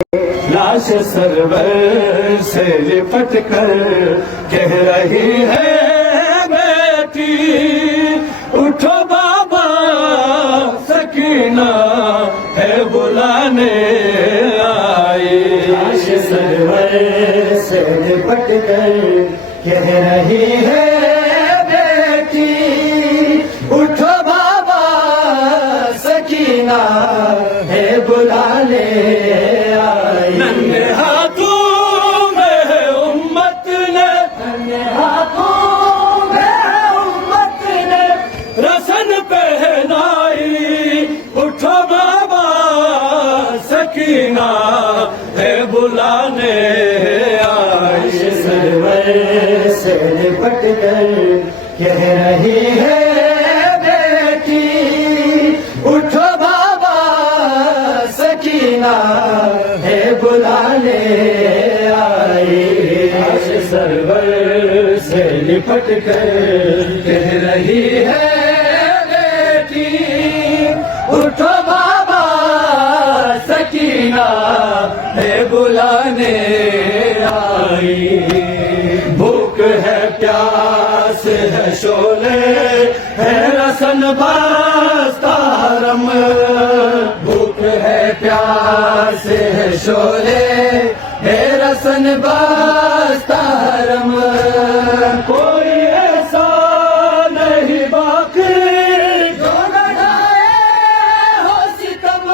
लाश सरवर से लिपट कर कह रही है बेटी, उठो बाबा सकीना है बुलाने आई। लाश सरवर से लिपट कर कह रही है बेटी, उठो बाबा सकीना है बुलाने आई। नन्हे हाथों में है उम्मत ने, नन्हे हाथों में उम्मत ने रसन पहनाई। उठो बाबा सकीना है बुलाने आई। लाश सरवर से लिपट कर कह रही है बेटी, उठो बाबा सकीना है बुलाने आई। लाश सरवर से लिपट कर कह रही है बेटी, उठो बाबा सकीना है बुलाने आई। भूख है प्यास है शोले है रसन बास्तारम। भूख है प्यास है शोले है रसन बास्तारम। कोई ऐसा नहीं बाकी जो न ढाए हो सितम,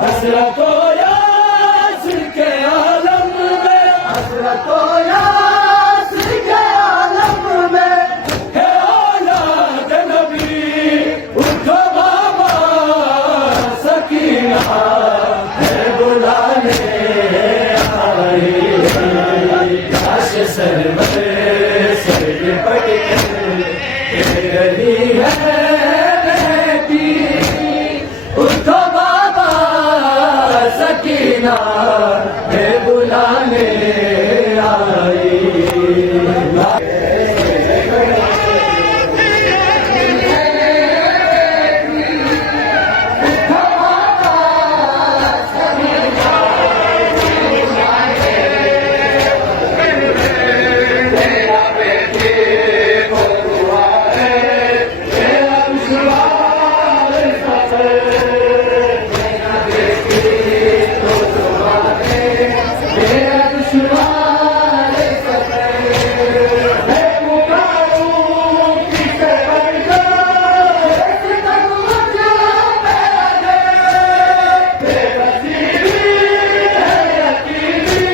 हसरतो यास के आलम में, हसरतो यास के आलम में है औलाद नबी। उठो बाबा सकीना है बुलाने आई। लाश सरवर से लिपट कर कह रही है बेटी, उठो बाबा सकीना है बुलाने आई। लाश सरवर से लिपट कर कह रही है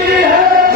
बेटी,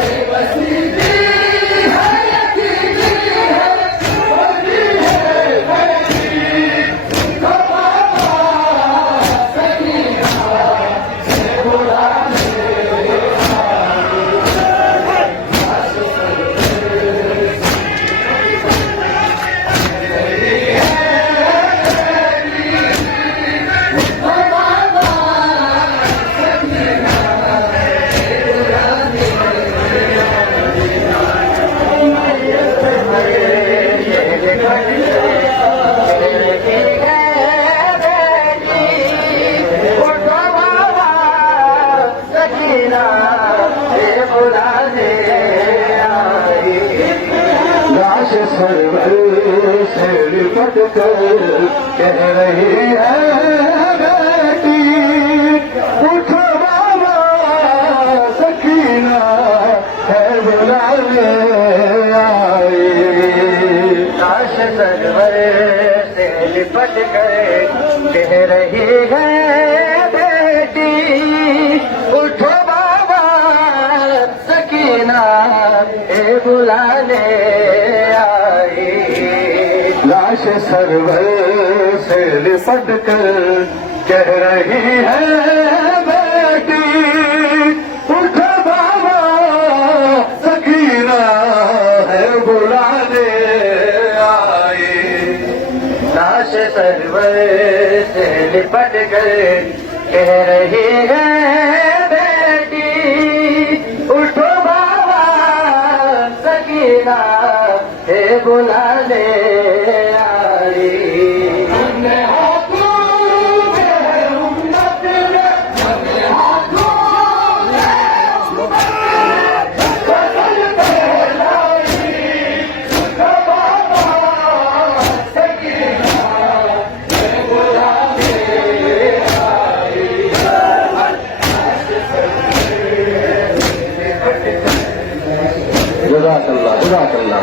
उठो बाबा सकीना है बुलाने आई। लाश सरवर से लिपट कर कह रही है बेटी, उठो बाबा सकीना है बुलाने आई। लाश सरवर से लिपट कर कह रही है बेटी, उठो बाबा सकीना है बुलाने आई। लाश सरवर से लिपट कर कह रही है बेटी, उठो बाबा सकीना है बुलाने आई। हाथों में उम्मत ने, हाथों जज़ाकल्लाह।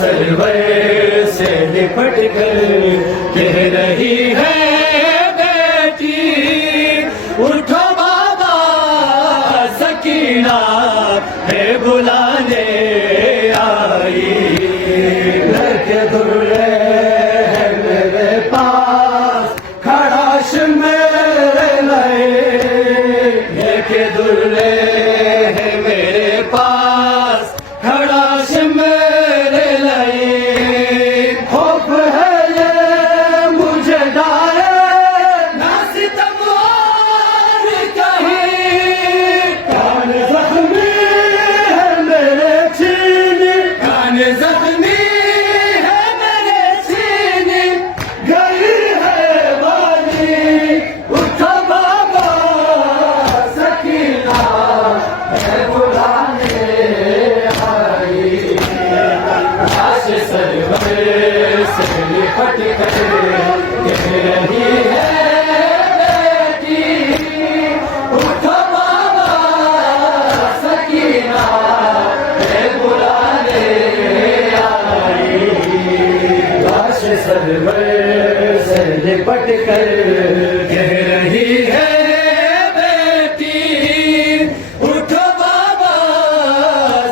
सरवर से लिपट कर कह रही है बेटी, उठो बाबा सकीना है बुलाने आई। लड़के दुर्रे है मेरे पास खड़ाश मेरे लए, लड़के दुर्रे है मेरे पास खड़ाश मेरे लए। खौफ है ये मुझे डाले ना सितम और कहीं, कान जख्मी है मेरे छीनी, कान जख्मी है मेरे छीनी, गई है वाली। उठो बाबा सकीना है बुलाने आई। आश सरवर से लिपट कर कह रही है बेटी, उठो बाबा सकीना है बुलाने आई। आश सरवर से लिपट कर कह रही है बेटी, उठो बाबा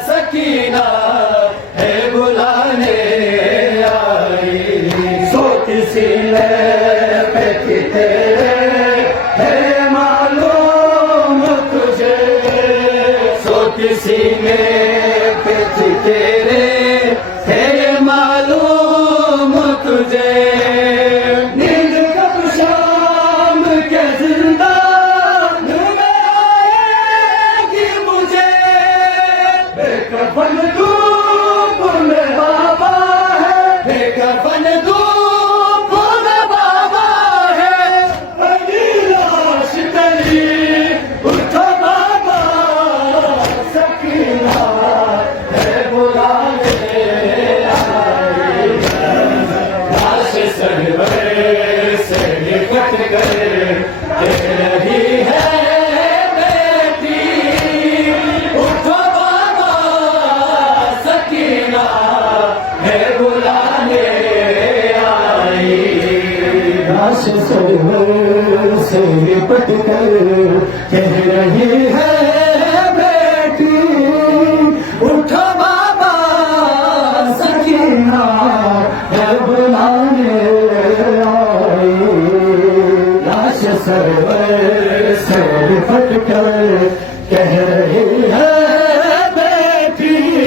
सकीना है बुलाने आई। सोती सीने पे थी तेरे है मालूम तुझे, सोती सीने पे थी तेरे है मालूम तुझे। नींद कब शाम के जिंदा में आएगी मुझे, बेकफन धूप में बाबा है, बेकफन धूप में बाबा है। अभी लाश तेरी उठो बाबा सकीना है बुलाने आई। लाश सरवर से लिपट कर कह रही है बेटी, उठो बाबा सकीना है बुलाने आई। लाश सरवर से लिपट कर कह रही है बेटी, उठो बाबा सकीना है बुलाने आई। लाश सरवर से लिपट कर कह रही है बेटी,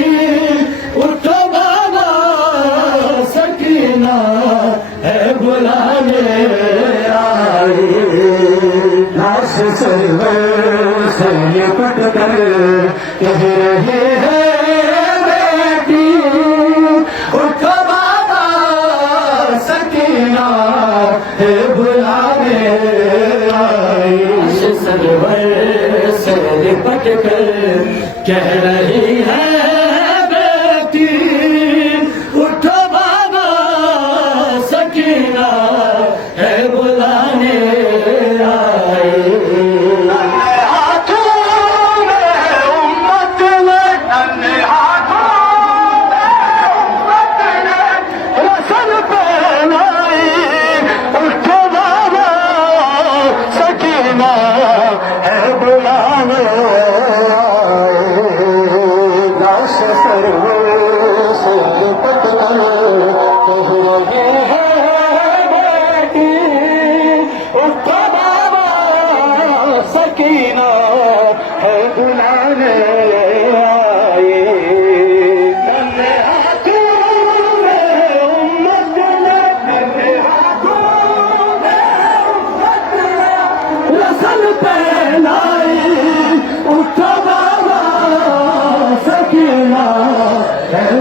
उठो बाबा सकीना है बुलाने आई। लाश सरवर से लिपट कर कह रही है बेटी, उठो बाबा सकीना है बुलाने आई। लाश सरवर से लिपट कर कह रही है बेटी, उठो बाबा सकीना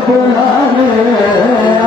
बुलाने